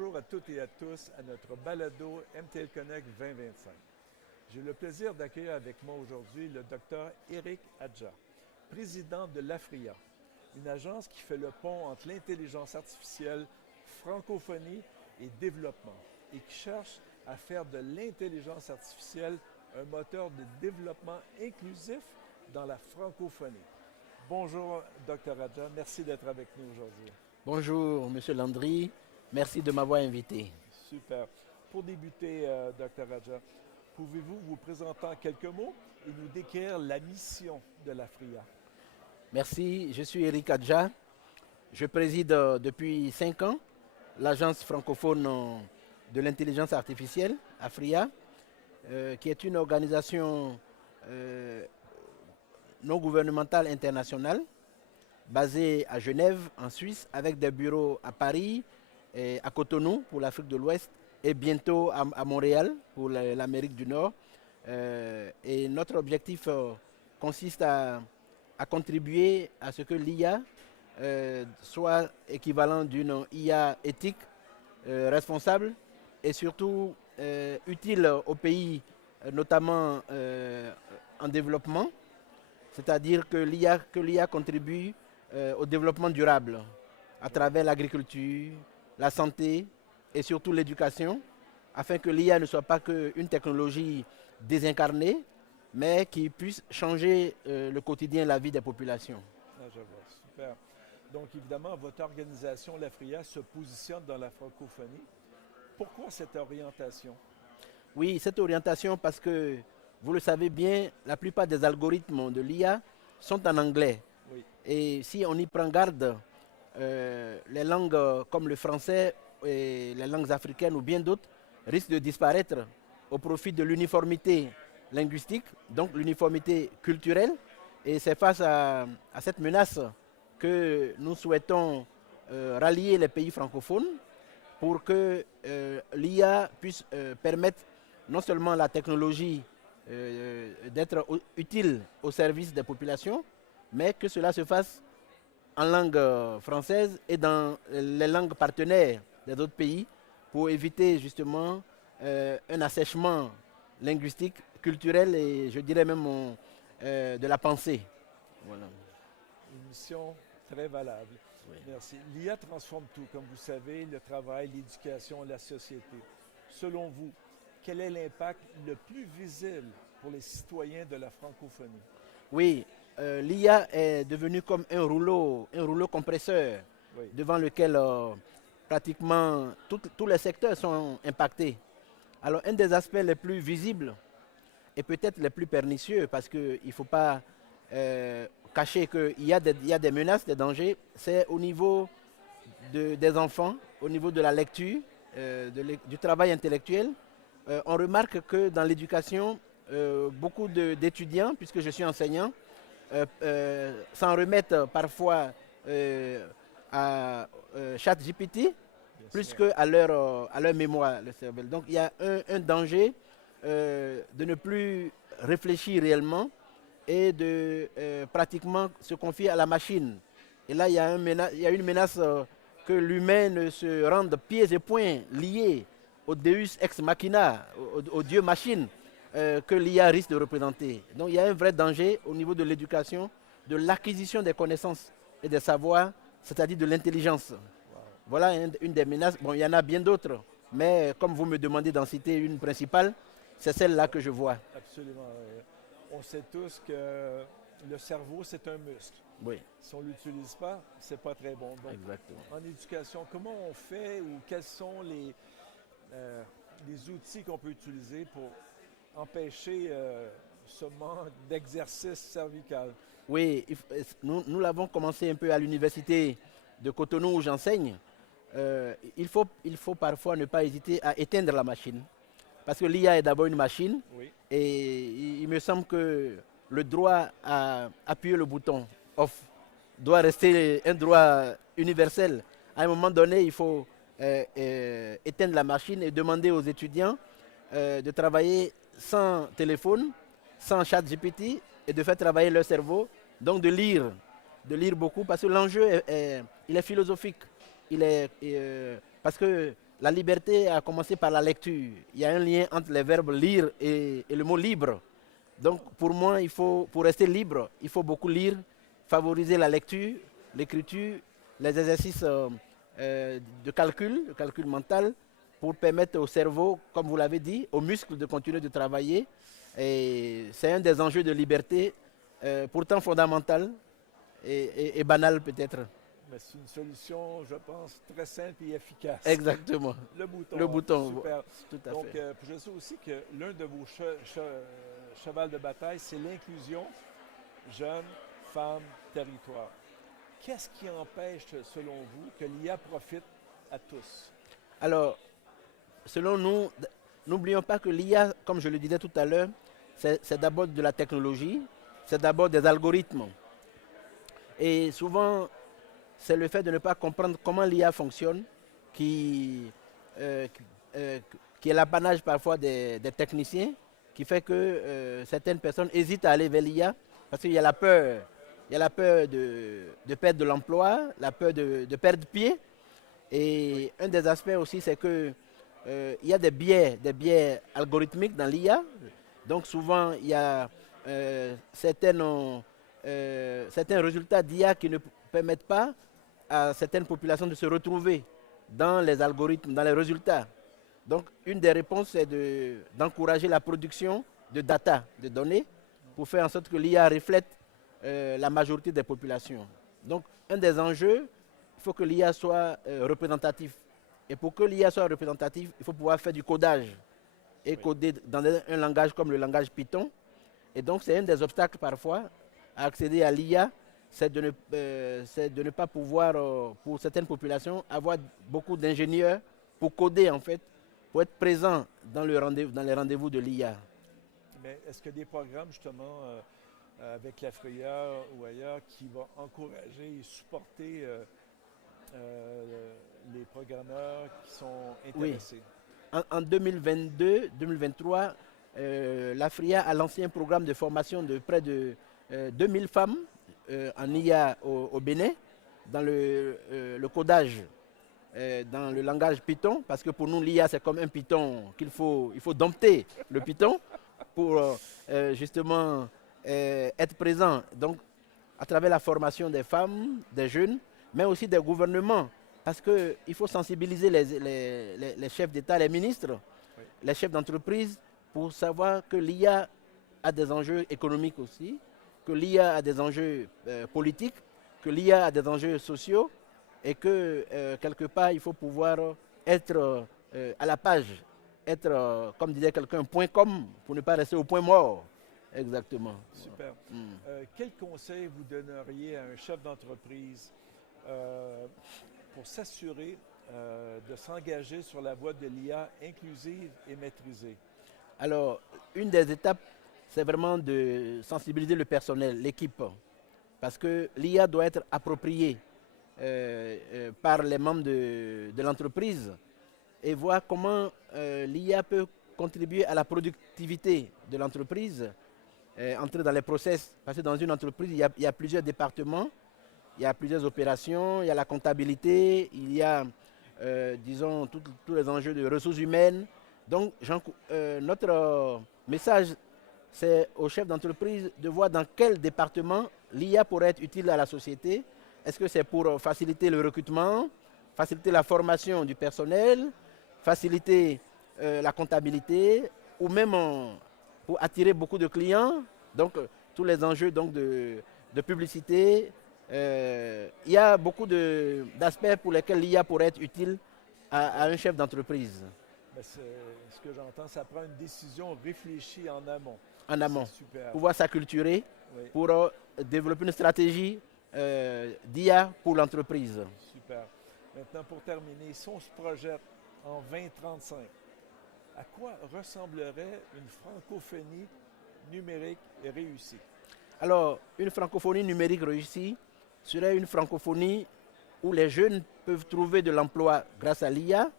bonjour à toutes et à tous à notre balado MTL Connect 2025. J'ai le plaisir d'accueillir avec moi aujourd'hui le docteur Éric Adja, président de l'AFRIA, une agence qui fait le pont entre l'intelligence artificielle, francophonie et développement, et qui cherche à faire de l'intelligence artificielle un moteur de développement inclusif dans la francophonie. Bonjour, Dr. Adja, merci d'être avec nous aujourd'hui. Bonjour, Monsieur Landry. Merci de m'avoir invité. Super. Pour débuter, Dr. Adja, pouvez-vous vous présenter en quelques mots et nous décrire la mission de l'AFRIA? Merci, je suis Éric Adja. Je préside depuis 5 ans l'agence francophone de l'intelligence artificielle, AFRIA, qui est une organisation non gouvernementale internationale basée à Genève, en Suisse, avec des bureaux à Paris, et à Cotonou pour l'Afrique de l'Ouest et bientôt à Montréal pour l'Amérique du Nord. Et notre objectif consiste à contribuer à ce que l'IA soit équivalent d'une IA éthique, responsable et surtout utile aux pays, notamment en développement, c'est-à-dire que l'IA contribue au développement durable à travers l'agriculture, la santé et surtout l'éducation, afin que l'IA ne soit pas qu'une technologie désincarnée, mais qui puisse changer le quotidien et la vie des populations. Ah, je vois, super. Donc, évidemment, votre organisation, l'AFRIA, se positionne dans la francophonie. Pourquoi cette orientation? Oui, cette orientation parce que, vous le savez bien, la plupart des algorithmes de l'IA sont en anglais. Oui. Et si on y prend garde, les langues comme le français et les langues africaines ou bien d'autres risquent de disparaître au profit de l'uniformité linguistique, donc l'uniformité culturelle. Et c'est face à cette menace que nous souhaitons rallier les pays francophones pour que l'IA puisse permettre non seulement la technologie d'être utile au service des populations, mais que cela se fasse en langue française et dans les langues partenaires des autres pays pour éviter justement un assèchement linguistique, culturel et je dirais même de la pensée. Voilà. Une mission très valable. Oui. Merci. L'IA transforme tout, comme vous savez, le travail, l'éducation, la société. Selon vous, quel est l'impact le plus visible pour les citoyens de la francophonie? Oui, l'IA est devenue comme un rouleau compresseur, Oui. devant lequel pratiquement tous les secteurs sont impactés. Alors un des aspects les plus visibles et peut-être les plus pernicieux, parce qu'il ne faut pas cacher qu'il y a des menaces, des dangers, c'est au niveau des enfants, au niveau de la lecture, du travail intellectuel. On remarque que dans l'éducation, beaucoup d'étudiants, puisque je suis enseignant, s'en remettent parfois à ChatGPT plus qu'à leur mémoire, le cerveau. Donc il y a un danger de ne plus réfléchir réellement et de pratiquement se confier à la machine. Et là, il y a une menace que l'humain ne se rende pieds et poings liés au Deus ex machina, au Dieu machine, que l'IA risque de représenter. Donc il y a un vrai danger au niveau de l'éducation, de l'acquisition des connaissances et des savoirs, c'est-à-dire de l'intelligence. Wow. Voilà une des menaces. Bon, il y en a bien d'autres, mais comme vous me demandez d'en citer une principale, c'est celle-là que je vois. Absolument. On sait tous que le cerveau, c'est un muscle. Oui. Si on ne l'utilise pas, c'est pas très bon. Donc, exactement. En éducation, comment on fait ou quels sont les outils qu'on peut utiliser pour empêcher ce manque d'exercice cervical? Oui, nous l'avons commencé un peu à l'université de Cotonou où j'enseigne. Il faut parfois ne pas hésiter à éteindre la machine. Parce que l'IA est d'abord une machine. Oui. Et il me semble que le droit à appuyer le bouton off doit rester un droit universel. À un moment donné, il faut éteindre la machine et demander aux étudiants de travailler sans téléphone, sans chat GPT et de faire travailler leur cerveau. Donc de lire beaucoup parce que l'enjeu il est philosophique. Parce que la liberté a commencé par la lecture. Il y a un lien entre les verbes lire et le mot libre. Donc pour moi, pour rester libre, il faut beaucoup lire, favoriser la lecture, l'écriture, les exercices de calcul mental, pour permettre au cerveau, comme vous l'avez dit, aux muscles de continuer de travailler. Et c'est un des enjeux de liberté, pourtant fondamental et banal peut-être. Mais c'est une solution, je pense, très simple et efficace. Exactement. Le bouton. Le bouton, super. tout à Donc, fait. je sais aussi que l'un de vos chevals de bataille, c'est l'inclusion jeunes, femmes, territoire. Qu'est-ce qui empêche, selon vous, que l'IA profite à tous? Alors, selon nous, n'oublions pas que l'IA, comme je le disais tout à l'heure, c'est d'abord de la technologie, c'est d'abord des algorithmes. Et souvent, c'est le fait de ne pas comprendre comment l'IA fonctionne qui est l'apanage parfois des techniciens, qui fait que certaines personnes hésitent à aller vers l'IA parce qu'il y a la peur. Il y a la peur de perdre de l'emploi, la peur de perdre pied. Et un des aspects aussi, c'est que il y a des biais algorithmiques dans l'IA. Donc souvent, il y a certains résultats d'IA qui ne permettent pas à certaines populations de se retrouver dans les algorithmes, dans les résultats. Donc une des réponses, c'est d'encourager la production de data, de données, pour faire en sorte que l'IA reflète la majorité des populations. Donc un des enjeux, il faut que l'IA soit représentatif. Et pour que l'IA soit représentative, il faut pouvoir faire du codage. Et coder dans un langage comme le langage Python. Et donc c'est un des obstacles parfois à accéder à l'IA, c'est de ne pas pouvoir, pour certaines populations, avoir beaucoup d'ingénieurs pour coder en fait, pour être présent dans les rendez-vous de l'IA. Mais est-ce qu'il y a des programmes justement avec l'AFRIA ou ailleurs qui vont encourager et supporter les programmeurs qui sont intéressés? Oui. En 2022-2023, l'AFRIA a lancé un programme de formation de près de 2000 femmes en IA au Bénin, dans le codage, dans le langage Python, parce que pour nous, l'IA, c'est comme un Python il faut dompter le Python pour justement être présent. Donc, à travers la formation des femmes, des jeunes, mais aussi des gouvernements, parce qu'il faut sensibiliser les chefs d'État, les ministres, les chefs d'entreprise, pour savoir que l'IA a des enjeux économiques aussi, que l'IA a des enjeux politiques, que l'IA a des enjeux sociaux, et que quelque part, il faut pouvoir être à la page, être, comme disait quelqu'un, point com, pour ne pas rester au point mort. Exactement. Super. Quel conseil vous donneriez à un chef d'entreprise pour s'assurer de s'engager sur la voie de l'IA inclusive et maîtrisée? Alors, une des étapes, c'est vraiment de sensibiliser le personnel, l'équipe, parce que l'IA doit être appropriée par les membres de l'entreprise et voir comment l'IA peut contribuer à la productivité de l'entreprise, entrer dans les process, parce que dans une entreprise, il y a plusieurs départements, il y a plusieurs opérations, il y a la comptabilité, il y a, disons, tous les enjeux de ressources humaines. Donc, notre message, c'est aux chefs d'entreprise de voir dans quel département l'IA pourrait être utile à la société. Est-ce que c'est pour faciliter le recrutement, faciliter la formation du personnel, faciliter la comptabilité, ou même pour attirer beaucoup de clients, donc tous les enjeux donc, de publicité. Il y a beaucoup d'aspects pour lesquels l'IA pourrait être utile à un chef d'entreprise. Ce que j'entends, ça prend une décision réfléchie en amont. En amont, super. Pouvoir s'acculturer, Oui. pour développer une stratégie d'IA pour l'entreprise. Super. Maintenant, pour terminer, si on se projette en 2035, à quoi ressemblerait une francophonie numérique réussie? Alors, une francophonie numérique réussie serait une francophonie où les jeunes peuvent trouver de l'emploi grâce à l'IA,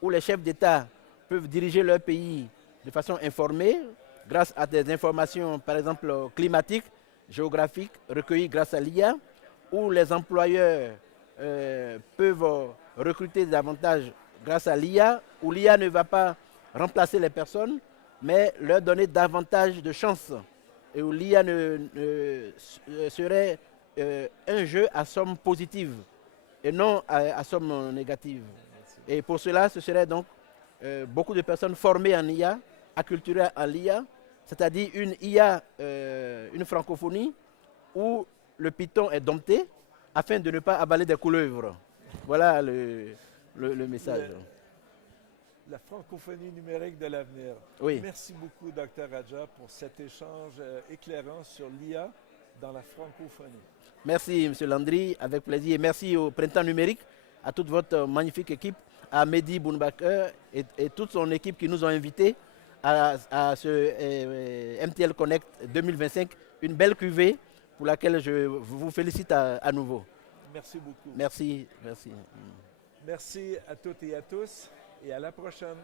où les chefs d'État peuvent diriger leur pays de façon informée, grâce à des informations, par exemple, climatiques, géographiques, recueillies grâce à l'IA, où les employeurs peuvent recruter davantage grâce à l'IA, où l'IA ne va pas remplacer les personnes, mais leur donner davantage de chances. Et où l'IA serait un jeu à somme positive et non à somme négative. Et pour cela, ce serait donc beaucoup de personnes formées en IA, acculturées en l'IA, c'est-à-dire une IA, une francophonie, où le Python est dompté afin de ne pas avaler des couleuvres. Voilà le message. La francophonie numérique de l'avenir. Oui. Merci beaucoup, Dr. Adja, pour cet échange éclairant sur l'IA dans la francophonie. Merci, M. Landry, avec plaisir. Et merci au Printemps numérique, à toute votre magnifique équipe, à Mehdi Bounbaker et toute son équipe qui nous ont invités à ce MTL Connect 2025, une belle cuvée pour laquelle je vous félicite à nouveau. Merci beaucoup. Merci, merci. Merci à toutes et à tous et à la prochaine.